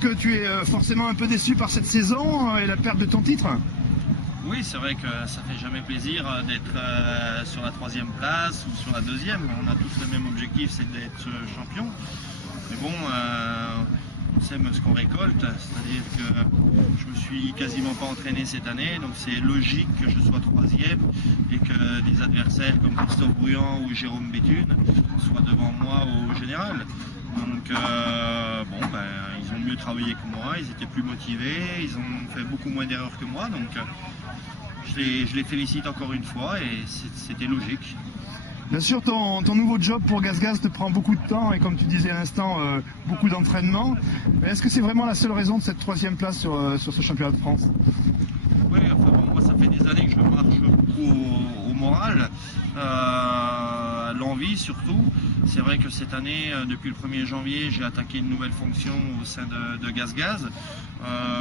Que tu es forcément un peu déçu par cette saison et la perte de ton titre? Oui, c'est vrai que ça fait jamais plaisir d'être sur la 3e place ou sur la 2e. On a tous le même objectif, c'est d'être champion. Mais bon, on sème ce qu'on récolte, c'est-à-dire que je me suis quasiment pas entraîné cette année, donc c'est logique que je sois 3e et que des adversaires comme Christophe Bruyant ou Jérôme Béthune soient devant moi au général. Donc ils ont mieux travaillé que moi, ils étaient plus motivés, ils ont fait beaucoup moins d'erreurs que moi, donc je les félicite encore une fois et c'était logique. Bien sûr, ton nouveau job pour GazGaz te prend beaucoup de temps et comme tu disais à l'instant, beaucoup d'entraînement. Est-ce que c'est vraiment la seule raison de cette 3e place sur ce championnat de France? Oui, enfin bon, moi ça fait des années que je marche beaucoup au moral, l'envie surtout. C'est vrai que cette année, depuis le 1er janvier, j'ai attaqué une nouvelle fonction au sein de GazGaz.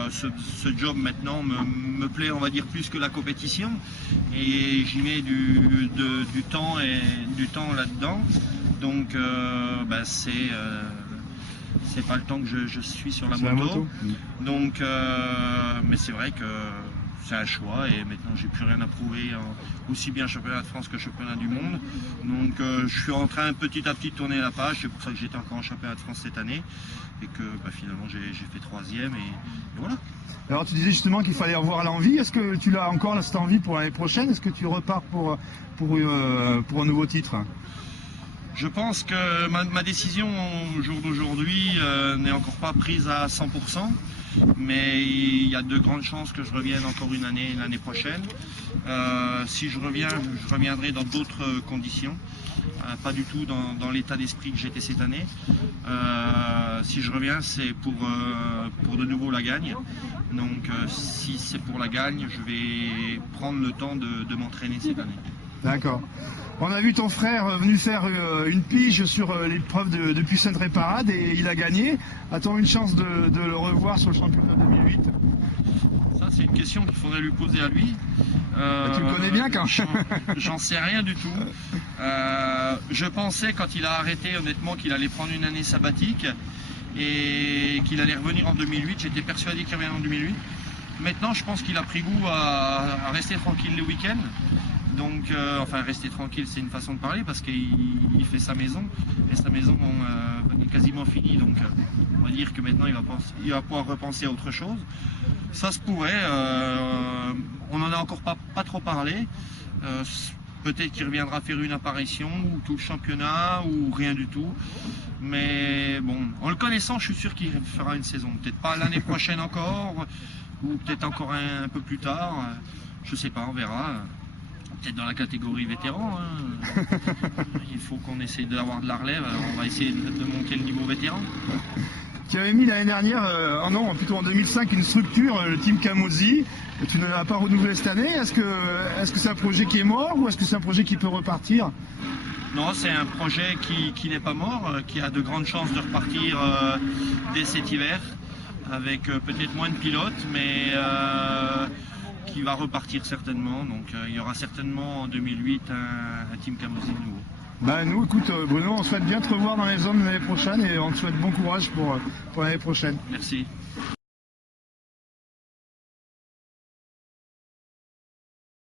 Ce job maintenant me plaît, on va dire, plus que la compétition et j'y mets du temps et du temps là-dedans. Donc c'est pas le temps que je suis sur la moto. Donc mais c'est vrai que c'est un choix et maintenant j'ai plus rien à prouver aussi bien championnat de France que championnat du monde. Donc je suis en train petit à petit de tourner la page, c'est pour ça que j'étais encore en championnat de France cette année et que finalement j'ai fait 3e et voilà. Alors tu disais justement qu'il fallait avoir l'envie, est-ce que tu l'as encore cette envie pour l'année prochaine? Est-ce que tu repars pour un nouveau titre? Je pense que ma décision au jour d'aujourd'hui n'est encore pas prise à 100%, mais il y a de grandes chances que je revienne encore une année l'année prochaine. Si je reviens, je reviendrai dans d'autres conditions, pas du tout dans l'état d'esprit que j'étais cette année. Si je reviens, c'est pour de nouveau la gagne. Donc si c'est pour la gagne, je vais prendre le temps de m'entraîner cette année. D'accord. On a vu ton frère venu faire une pige sur l'épreuve de Puy-Sainte Parade et il a gagné. A-t-on une chance de le revoir sur le championnat 2008? Ça, c'est une question qu'il faudrait lui poser à lui. Tu le connais bien quand même. J'en sais rien du tout. Je pensais quand il a arrêté honnêtement qu'il allait prendre une année sabbatique et qu'il allait revenir en 2008. J'étais persuadé qu'il reviendrait en 2008. Maintenant, je pense qu'il a pris goût à rester tranquille les week-ends. Donc, enfin, rester tranquille, c'est une façon de parler parce qu'il fait sa maison et sa maison est quasiment finie. Donc, on va dire que maintenant, il va pouvoir repenser à autre chose. Ça se pourrait. On n'en a encore pas trop parlé. Peut-être qu'il reviendra faire une apparition ou tout le championnat ou rien du tout. Mais bon, en le connaissant, je suis sûr qu'il fera une saison. Peut-être pas l'année prochaine encore ou peut-être encore un peu plus tard. Je sais pas, on verra. Peut-être dans la catégorie vétéran. Hein. Il faut qu'on essaie d'avoir de la relève. Alors on va essayer de monter le niveau vétéran. Tu avais mis l'année dernière, plutôt en 2005, une structure, le Team Camozzi. Tu ne l'as pas renouvelé cette année. Est-ce que c'est un projet qui est mort ou est-ce que c'est un projet qui peut repartir? Non, c'est un projet qui n'est pas mort, qui a de grandes chances de repartir dès cet hiver, avec peut-être moins de pilotes, mais qui va repartir certainement. Donc il y aura certainement en 2008 un Team Camozzi nouveau. Bah nous, écoute Bruno, on souhaite bien te revoir dans les zones l'année prochaine et on te souhaite bon courage pour l'année prochaine. Merci.